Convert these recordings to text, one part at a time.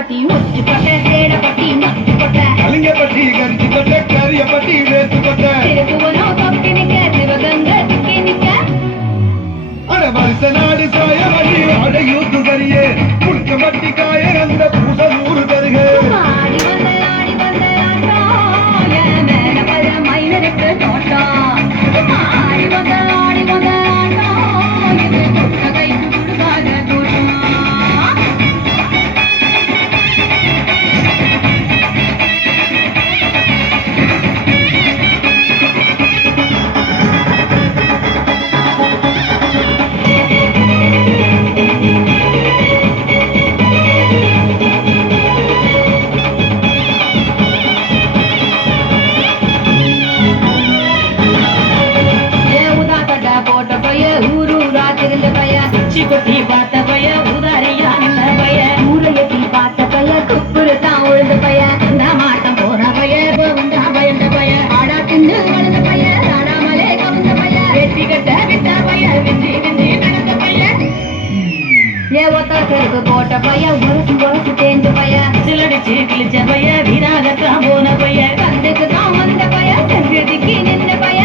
பட்டி முச்சு கொட்டை சேட பட்டி மச்சு கொட்டை கலிங்க பட்டி கஞ்சி கொட்டை கரிய பட்டி வேத்து கொட்டை திருப்புவனோ தொப்பி நிக்க சிவகங்கை திக்கி நிக்க அட வருஷ நாடு சாய வழி அடையூத்து சரியே புளிச்ச மட்டி காய அந்த பூச நூறு தருக ஆடி வந்த ஆட்டம் என் மேல பல மயிலருக்கு தோட்டம் ஆடி வந்த ஆட்டம் இது தொட்ட கைக்கு கொடுக்காத தோட்டம் கொட்டி பார்த்த பைய உதாரியா நின்ன பைய ஊரையத்தி பார்த்த பைய குப்புரு தான் உழுந்த பைய இந்த மாட்டம் போன பைய உண்டா பயந்த பைய ஆடா தின்னு வளர்ந்த பைய ஆடாமலே கவர்ந்த பைய வெட்டி கட்ட விட்ட பைய விஞ்சி விஞ்சி நடந்த பைய ஏ ஒத்த செருப்பு போட்ட பைய உரசு தேஞ்ச பைய சிலடிச்சு கிழிச்ச பைய வீராகத்தான் போன பைய கண்டுக்கு தான் வந்த பைய செஞ்சதுக்கு நின்ற பைய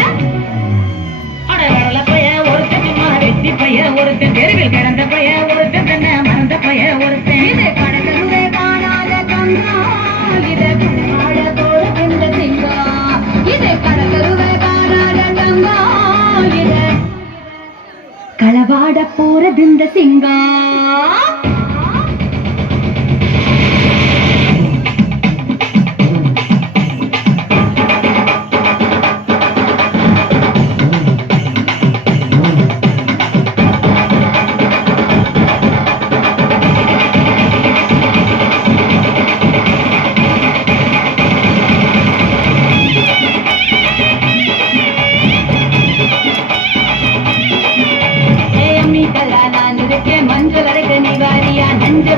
அடவரல பைய ஒருத்தன் வெட்டி பைய ஒருத்தன் தெருவில் கிடந்த பைய ஒருத்தன் தன்னை மறந்த பைய ஒருத்தன் இது கடலுவே காணாத கங்கா இது வாழ போடுகின்ற சிங்கா இது கடலுவே காணாத கங்கா இது களவாட போறது இந்த சிங்கா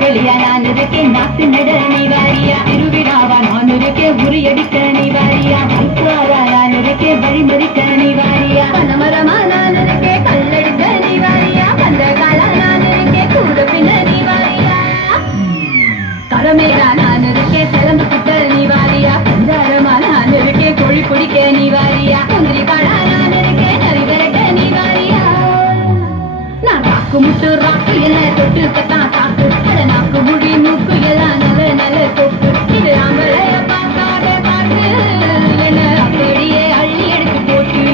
வெளியா நான் இருக்கேன் நாட்டு நட நீ வாரியா திருவிழாவா நான் இருக்கேன் உரியடிக்க நீ வாரியா பைக்காரா நான் இருக்கேன் வழிமறிக்க நீ வாரியா பனமரமா நான் இருக்கேன் கல்லடிக்க நீ வாரியா பந்த காலா நான் இருக்கேன் கூட பின்ன நீ வாரியா கடமேரா நான் இருக்கேன் சிலம்பு சுட்ட நீ வாரியா பஞ்சாரமா நான் இருக்கேன் கோழி பிடிக்க நீ வாரியா குந்திரி காடா நான் இருக்கேன் நரி விரட்ட நீ வாரியா நான் ராக்கு முட்டு ராக்கு என்ன தொட்டு கத்தான் சாக்கு அட நாக்கு முடி மூக்கு எல்லாம் நல்ல நல்ல கொக்கு இது ஆம்பளைய பார்க்காத காட்டு என்ன அப்படியே அள்ளி எடுத்து போட்டு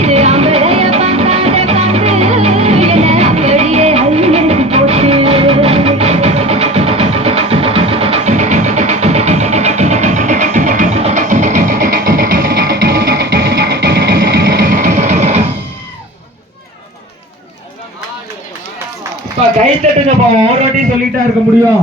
இது ஆம்பளைய பார்க்காத காட்டு என்ன அப்படியே அள்ளி எடுத்து போட்டு கை தட்டுங்கப்பா ஒரு வாட்டி சொல்லிட்டா இருக்க முடியும்.